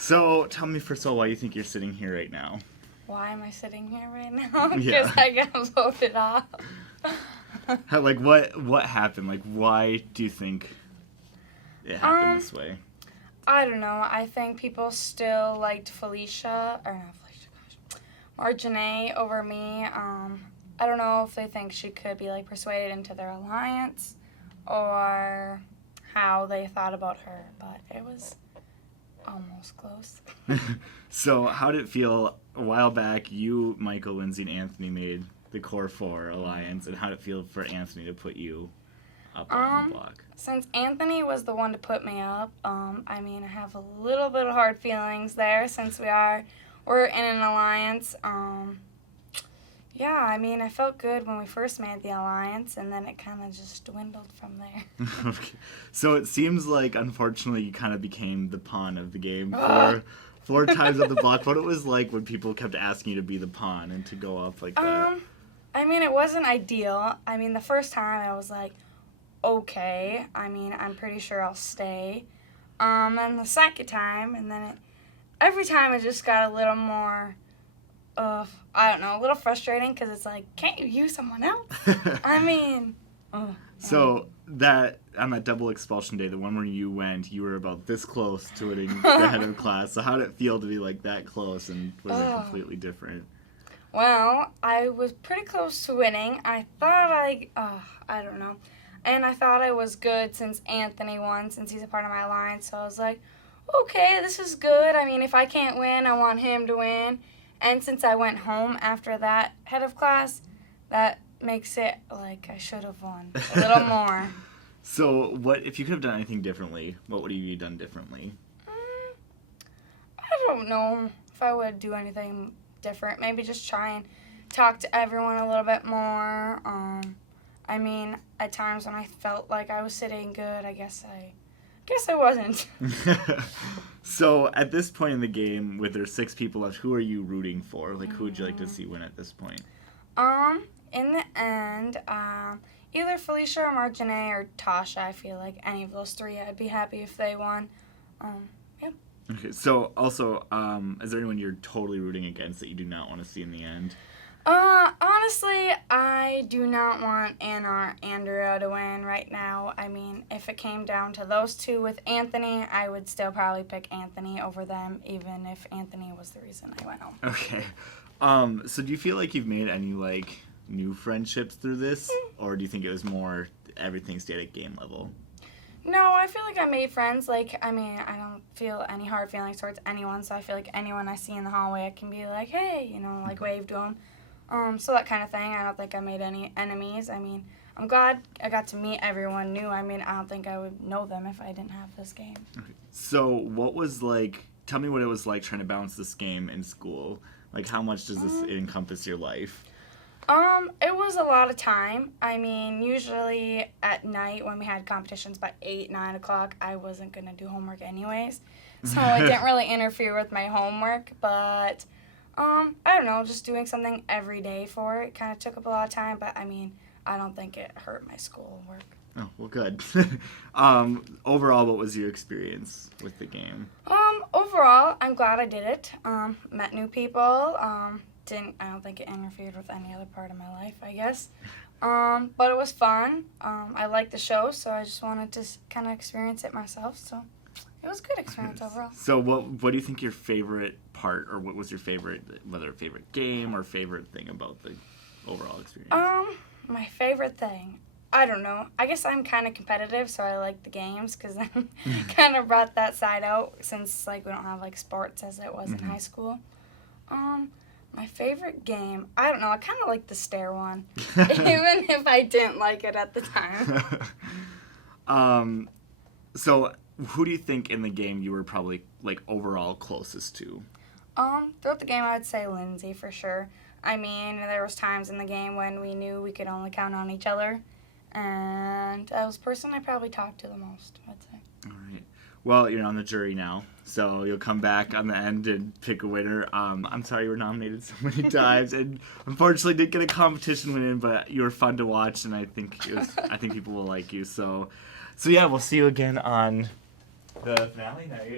So tell me first of all why you think you're sitting here right now. Why am I sitting here right now? Because Yeah. I got voted off. What happened? Like, why do you think it happened this way? I don't know. I think people still liked Felicia, or not Felicia, gosh, Marjanae over me. I don't know if they think she could be like persuaded into their alliance, or how they thought about her, but it was almost close. So how did it feel a while back? You, Michael, Lindsay, and Anthony made the Core 4 alliance, and how did it feel for Anthony to put you up on the block? Since Anthony was the one to put me up, I mean, I have a little bit of hard feelings there since we're in an alliance. Yeah, I mean, I felt good when we first made the alliance, and then it kind of just dwindled from there. Okay. So it seems like, unfortunately, you kind of became the pawn of the game four times on the block. What it was like when people kept asking you to be the pawn and to go up like that? I mean, it wasn't ideal. I mean, the first time I was like, okay. I mean, I'm pretty sure I'll stay. And the second time, and then every time it just got a little more, I don't know, a little frustrating because it's like, can't you use someone else? I mean, So that on that double expulsion day, the one where you went, you were about this close to winning the head of class. So how did it feel to be like that close, and was it completely different? Well, I was pretty close to winning. I thought I don't know. And I thought I was good since Anthony won, since he's a part of my alliance. So I was like, okay, this is good. I mean, if I can't win, I want him to win. And since I went home after that head of class, that makes it like I should have won a little more. So what if you could have done anything differently? What would you have done differently? I don't know if I would do anything different. Maybe just try and talk to everyone a little bit more. I mean, at times when I felt like I was sitting good, I guess I wasn't. So at this point in the game, with there 6 people left, who are you rooting for? Like, who would you like to see win at this point? In the end, either Felicia or Marjanae or Tasha. I feel like any of those 3, I'd be happy if they won. Yeah. Okay. So also, is there anyone you're totally rooting against that you do not want to see in the end? Honestly, I do not want Anna or Andrea to win right now. I mean, if it came down to those 2 with Anthony, I would still probably pick Anthony over them, even if Anthony was the reason I went home. Okay. So do you feel like you've made any, like, new friendships through this? Or do you think it was more everything stayed at game level? No, I feel like I made friends. Like, I mean, I don't feel any hard feelings towards anyone, so I feel like anyone I see in the hallway, I can be like, hey, like wave to them. So that kind of thing. I don't think I made any enemies. I mean, I'm glad I got to meet everyone new. I mean, I don't think I would know them if I didn't have this game. Okay. So what was like, tell me what it was like trying to balance this game in school. Like, how much does this encompass your life? It was a lot of time. I mean, usually at night when we had competitions by 8, 9 o'clock, I wasn't going to do homework anyways. So it didn't really interfere with my homework, but I don't know, just doing something every day for it kind of took up a lot of time, but I mean, I don't think it hurt my schoolwork. Oh, well, good. Overall, what was your experience with the game? Overall, I'm glad I did it. Met new people. I don't think it interfered with any other part of my life, I guess. But it was fun. I liked the show, so I just wanted to kind of experience it myself, so it was a good experience overall. So what do you think your favorite part, or what was your favorite, whether favorite game or favorite thing about the overall experience? My favorite thing, I don't know. I guess I'm kind of competitive, so I like the games because I kind of brought that side out since like we don't have like sports as it was in high school. My favorite game, I don't know. I kind of like the stair one, even if I didn't like it at the time. So who do you think in the game you were probably like overall closest to? Throughout the game, I would say Lindsay for sure. I mean, there was times in the game when we knew we could only count on each other, and that was the person I probably talked to the most, I'd say. All right. Well, you're on the jury now, so you'll come back on the end and pick a winner. I'm sorry you were nominated so many times, and unfortunately didn't get a competition win in, but you were fun to watch, and I think people will like you. So yeah, we'll see you again on the finale night.